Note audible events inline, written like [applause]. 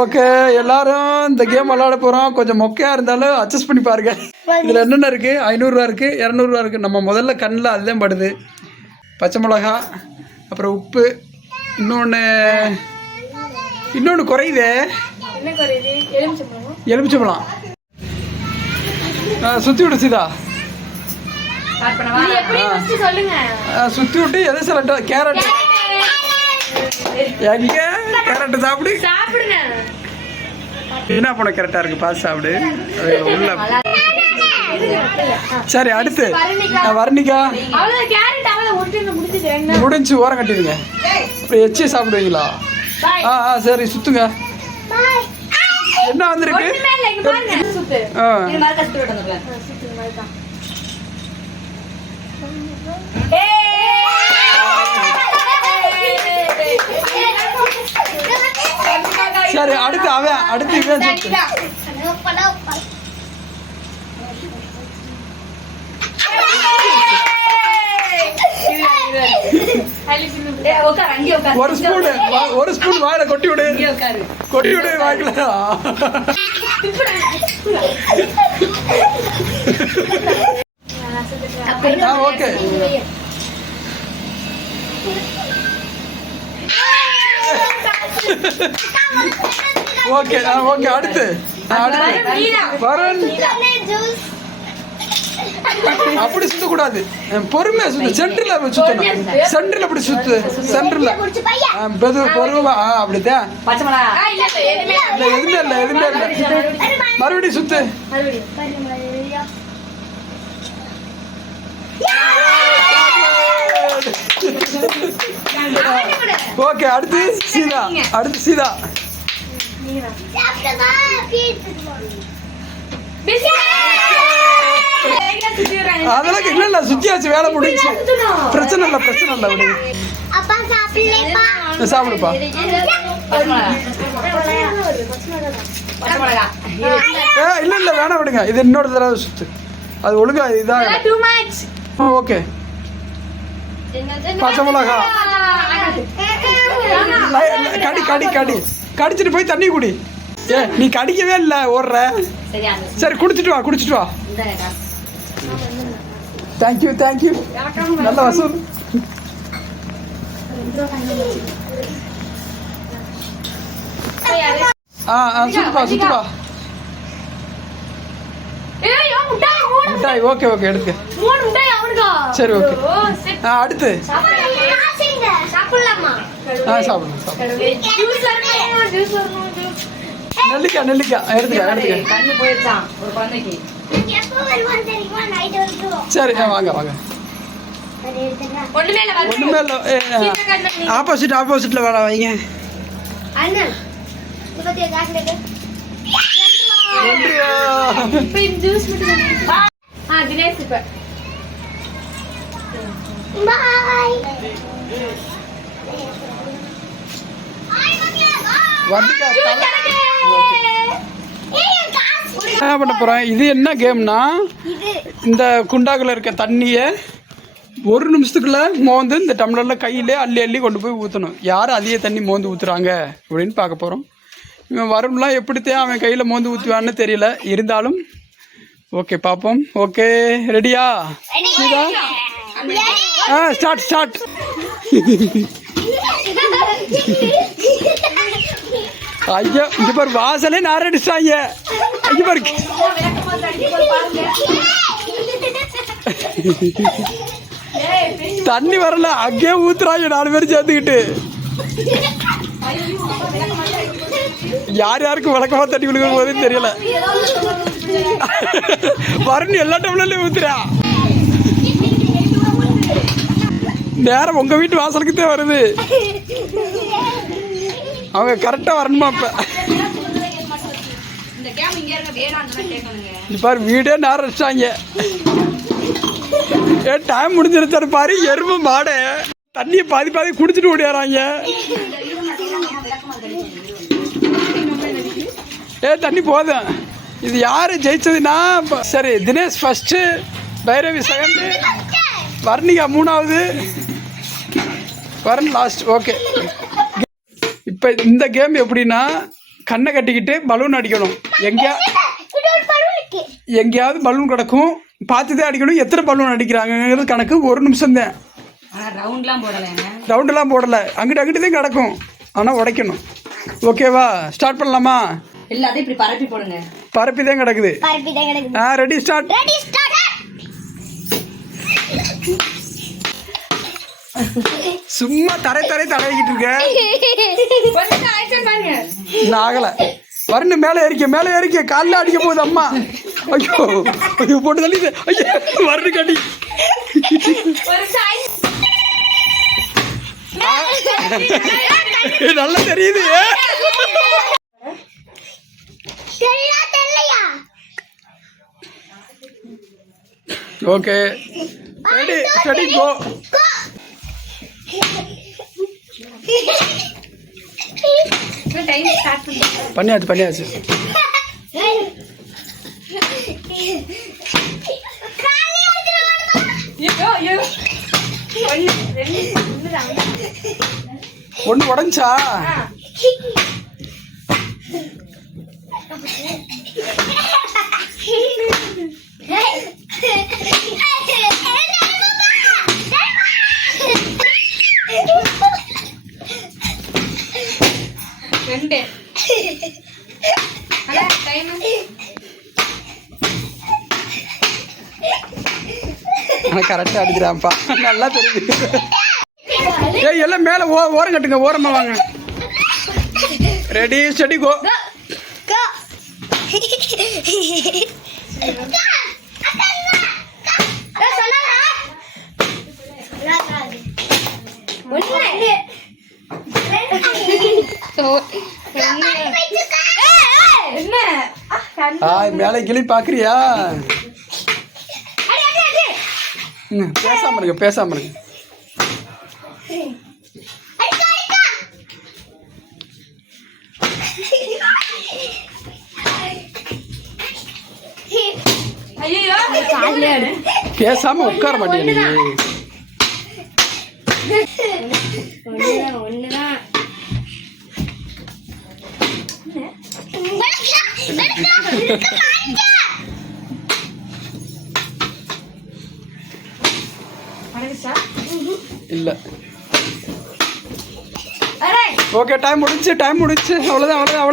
Okay எல்லாரும் இந்த game விளையாட போகிறோம் கொஞ்சம் மொக்கையாக இருந்தாலும் அட்ஜஸ்ட் பண்ணி பாருங்க. இதில் என்னென்ன இருக்குது ஐநூறுரூவா இருக்குது இரநூறுவா இருக்குது நம்ம முதல்ல கண்ணில் அதுதான் படுது. பச்சை மிளகா அப்புறம் உப்பு இன்னொன்று இன்னொன்று குறையுதே. எலுமிச்சம்பழம் எலுமிச்சம்பழம் சுற்றி விடு சீதா. சுற்றி விட்டு எதை சொல்லட்டா கேரட் எங்கே? கேரட் சாப்பிடு. சாப்பிடுங்க. என்ன பண்ண கரெக்டாக இருக்குது பார்த்து சாப்பிடு. உள்ள சரி அடுத்து. வர்ணிகா. முடிஞ்சு ஓரம் கட்டிடுங்க. இப்போ எச்சி சாப்பிடுவீங்களா? ஆ ஆ சரி சுத்துங்க. என்ன வந்திருக்கு? ஆ இது மாதிரி கஷ்டம் விடுங்க சுத்து மாதிரி தான் சரி அடுத்து அவன் அடுத்து இவன் ஒரு ஸ்பூன் ஒரு ஸ்பூன் வாயில கொட்டி விடு. கொட்டி விடு வாய்க்கல ஆ ஓகே. ஓகே ஆ ஓகே அடுத்து வருண் அப்படி சுத்தக்கூடாது பொறுமையா சுத்து சென்டர்ல சுத்தணும் சென்டர்ல அப்படி சுத்து சென்டர்ல பெது பொறுமை ஆ அப்படிதான் இல்ல எதுவுமே இல்ல எதுவுமே இல்ல மறுபடியும் சுத்து ஓகே அடுத்து சீதா. அடுத்து சீதா. அதெல்லாம் இல்ல இல்ல சுத்தியாச்சு வேலை முடிஞ்சு பிரச்சனை இல்ல பிரச்சனை இல்ல விடு. சாப்பிடுப்பா. இல்ல இல்ல வேணாம் விடுங்க. இது இன்னொரு தடவை சுத்து. அது ஒழுங்கா மச் ஓகே. பச்சை மிளகா. கடி கடி கடி. கடிச்சிட்டு போய் தண்ணி குடி. ஏ நீ கடிக்கவே இல்ல ஓடுற. சரி குடிச்சிட்டு வா குடிச்சிட்டு வா. தேங்க்யூ தேங்க்யூ நல்ல வசூல். ஆ ஆ சுத்துப்பா சுத்துப்பா ஏய் முட்டாய் ஓகே ஓகே எடுத்து சரி, okay. ஓ சரி ஆ அடுத்து. ஆ சாப்பிடுங்க சாப்பிடுங்க. நெல்லிக்காய் நெல்லிக்காய். எடுத்துக்க எடுத்துக்க. கண்ணு போயிருச்சான் ஒரு குழந்தைக்கு. எப்போ வருவான் தெரியுமா? நைட் வரைக்கும் சரி வாங்க வாங்க. ஒண்ணுமே இல்ல ஆப்போசிட் ஆப்போசிட்டில் வேலை வைங்க. பாய் என்ன பண்ண போகிறேன் இது என்ன கேம்னா? இந்த குண்டாக்குள்ள இருக்க தண்ணியை ஒரு நிமிஷத்துக்குள்ள மோந்து இந்த டம்ளரில் கையிலே அள்ளி அள்ளி கொண்டு போய் ஊற்றணும் யார் அதிக தண்ணி மோந்து ஊற்றுறாங்க அப்படின்னு பார்க்க போகிறோம் இவன் வரும்லாம் எப்படித்தான் அவன் கையில் மோந்து ஊற்றுவான்னு தெரியல. இருந்தாலும் ஓகே பார்ப்போம். ஓகே ரெடியா? ஆ ஸ்டார்ட் ஸ்டார்ட் [laughs] ஐயா இங்க பாரு வாசலே நாரடிச்சாங்க ஐயா பாரு. தண்ணி வரல அங்கேயே ஊத்துறாங்க நாலு பேர் சேர்ந்துக்கிட்டு. யார் யாருக்கு வழக்கமா தண்ணி கொடுக்க போதுன்னு தெரியல. வரணும் எல்லா டம்ளர்லயும் ஊத்துறா. நேரம் உங்க வீட்டு வாசலுக்கு தான் வருது. அவங்க கரெக்டா வரணுமா இப்ப பாரு வீடே நேரம் வச்சாங்க ஏ டைம் முடிஞ்சிருச்சாரு பாரு எருமை மாடு. தண்ணியை பாதி பாதி குடிச்சிட்டு ஓடியாராங்க. ஏ தண்ணி போதும். இது யாரு ஜெயிச்சதுன்னா சரி தினேஷ் ஃபர்ஸ்ட் பைரவி செகண்ட் வர்ணிகா மூணாவது வரன் லாஸ்ட் ஓகே இப்போ இந்த கேம் எப்படின்னா கண்ணை கட்டிக்கிட்டு பலூன் அடிக்கணும். எங்கேயா எங்கேயாவது பலூன் கிடக்கும். பார்த்து தான் அடிக்கணும். எத்தனை பலூன் அடிக்கிறாங்கங்கிறது கணக்கு ஒரு நிமிஷம் தான் ஆனா ரவுண்ட்லாம் போடலைங்க. ரவுண்டெல்லாம் போடலை. அங்கிட்டு அங்கிட்டு தான் கிடக்கும். ஆனால் உடைக்கணும். ஓகேவா? ஸ்டார்ட் பண்ணலாமா? எல்லாத்தையும் இப்படி பரப்பி போடுங்க. பரப்பி தான் கிடக்குது. பருப்பி தான் கிடக்குது. ஆ ரெடி ஸ்டார்ட் ரெடி ஸ்டார்ட் சும்மா தரை தரை தடவிக்கிட்டு இருக்க. ஆகல ஆயிடுச்சு ஆகலை மேலே ஏறிக்க மேலே ஏறிக்க காலில் அடிக்க போகுது அம்மா. ஐயோ ஐயோ போட்டு தள்ளி ஐயோ வரணும் கட்டி. நல்லா தெரியுது okay. Ready ready go. Time start பண்ணுங்க பண்ணியாச்சு பண்ணியாச்சு. ஒன்று உடஞ்சா? ஆனால் கரெக்டாக அடிக்கிறான்ப்பா. நல்லா தெரியுது. ஏய் எல்லாம் மேலே ஓ ஓரம் கட்டுங்க ஓரமாக வாங்க. ரெடி ஸ்டடி கோ மேலே கிளி பார்க்குறியா ம் பேசாமல் இருங்க பேசாமல் இருங்க. ஐயோ பேசாமல் உட்கார மாட்டேன் நீ. ஒண்ணுதான். இல்லை. ஓகே டைம் முடிச்சு டைம் முடிச்சு அவ்வளோதான் அவ்வளோதான் அவ்வளோ